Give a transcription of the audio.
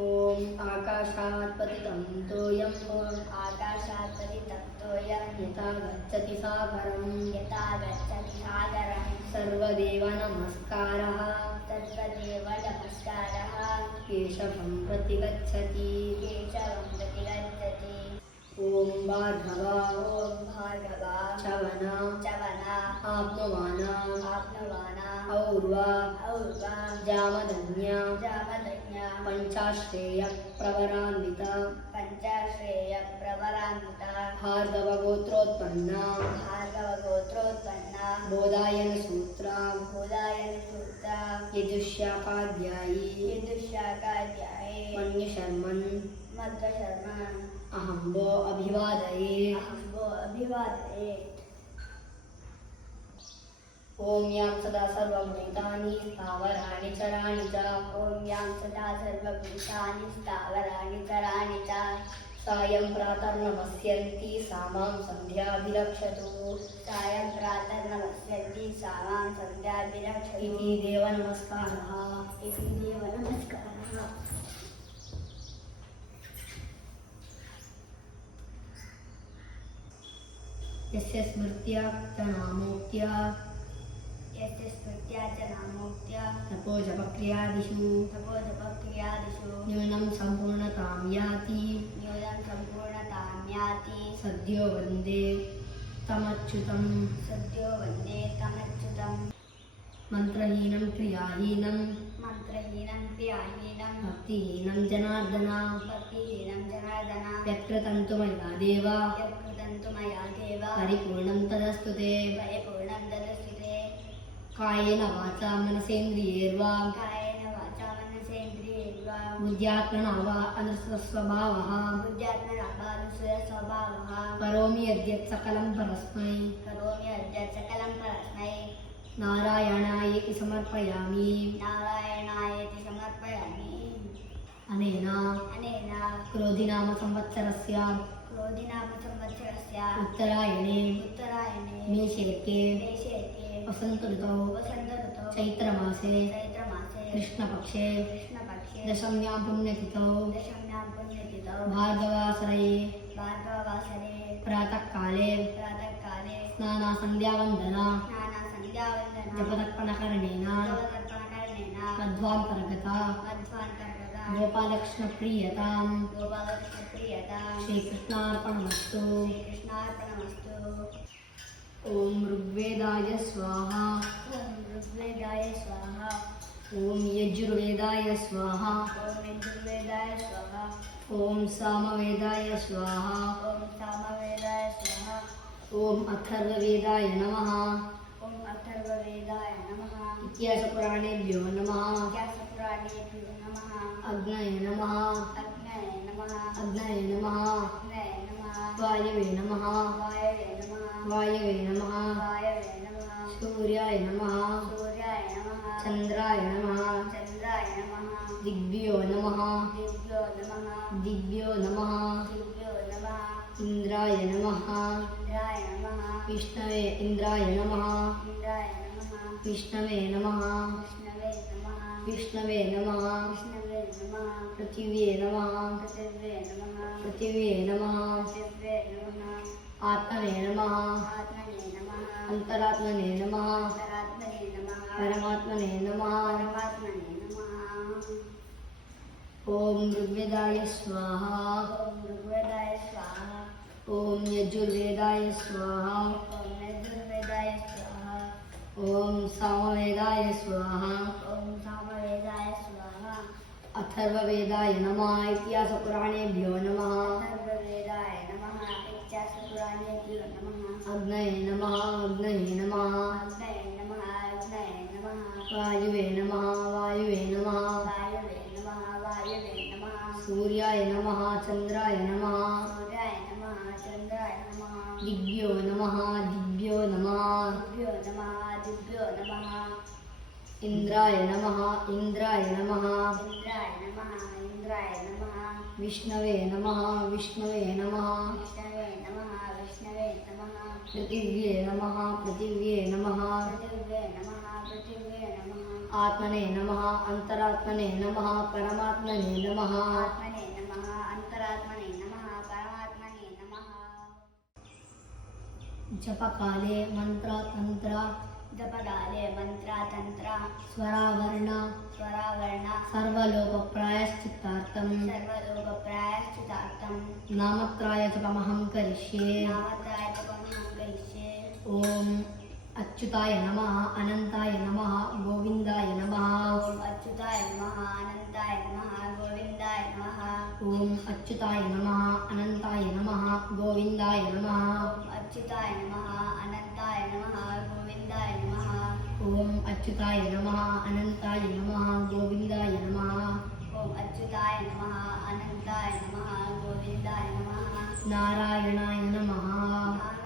ओम आकाशात् पतितं तोयं आकाशात् पतितं तोयं यथा गच्छति सागरं सर्वदेव नमस्कारः केशवं प्रति गच्छति ओम भार्गव चवना आप्नुवाना और्वा जामदन्या पंचाश्रेय प्रवरान्विता भार्गव गोत्रोत्पन्ना बोधायन सूत्रा यजुष्याकाध्यायी मन्युशर्मन् अहम्बो अभिवादये ओम यां सदा सर्वभूतानि स्थावराणि चराणि च सायं प्रातर्नमस्यन्ति सा मां सन्ध्याभिरक्षतु इति देवनमस्कारः। यस्य स्मृत्या च नामोक्त्या तपोजपक्रियादिषु न्यूनं सम्पूर्णतां याति सद्यो वन्दे तमच्युतं मंत्रहीनं क्रियाहीनं भक्तिहीनं जनार्दन यत्कृतं तु मया देव परिपूर्णं तदस्तु ते कायेन वाचा मनसेन्द्रियैर्वा बुद्ध्यात्मना वा अनुस्वभावः करोमि यद्यत् सकलं परस्मै नारायणायेति समर्पयामि अनेन क्रोधिनाम संवत्सरस्य उत्तरायणे मेषेके वसंत ऋतौ चैत्रमासे कृष्णपक्षे दशम्यां पुण्यतिथौ भार्गवासरे प्रातःकाले स्नानासन्ध्यावन्दना जपतर्पणकरणेन मध्वान्तर्गता गोपालकृष्णप्रियतां श्रीकृष्णार्पणमस्तु। ओम ऋग्वेदाय स्वाहा ओम यजुर्वेदाय स्वाहा ओम सामवेदाय स्वाहा ओम अथर्ववेदाय नमः इतिहासपुराणेभ्यो नमः अग्नये नमः वायवे नमः सूर्याय नमः चंद्राय नमः दिग्भ्यो नमः इंद्राय नमः विष्णवे इंद्राय नमः विष्णवे नमः पृथिव्ये नमः आत्मने नमः अंतरात्मने नमः परमात्मने नमः। ओम ऋग्वेदाय स्वाहा ओम यजुर्वेदाय स्वाहा ओम सामवेदाय स्वाहा अथर्ववेदाय नमः इतिहासपुराणेभ्यो नमः अग्नये नमः वायुवे नमः सूर्याय नमः चंद्राय नमः दिग्भ्यो नमः इंद्राय नमः विष्णवे नमः विष्णवे नमः विष्णवे नमः विष्णवे नमः पृथिव्ये नमः पृथिव्ये नमः पृथिव्ये नमः पृथिव्ये नमः आत्मने नमः अंतरात्मने नमः परमात्मने नमः आत्मने नमः अंतरात्मने नमः परमात्मने नमः जपकाले मंत्र तंत्र जपकाले मंत्रातंत्र स्वरावर्ण स्वरावर्ण सर्वलोकप्रायश्चित्तार्थं सर्वलोकप्रायश्चितार्थं नामत्रय जपमहं करिष्ये नामत्रय जपमहं करिष्ये ओम अच्युताय नमः अनंताय नमः गोविंदाय नमः ओम अच्युताय नमः अनंताय नमः गोविंदाय नमः ओम अच्युताय नमः अनंताय नमः गोविंदाय नमः ओम अच्युताय नमः अनंताय नमः गोविंदाय नमः ओम अच्युताय नमः अनंताय नमः गोविंदाय नमः ओम अच्युताय नमः अनंताय नमः गोविंदाय नमः नारायणाय नमः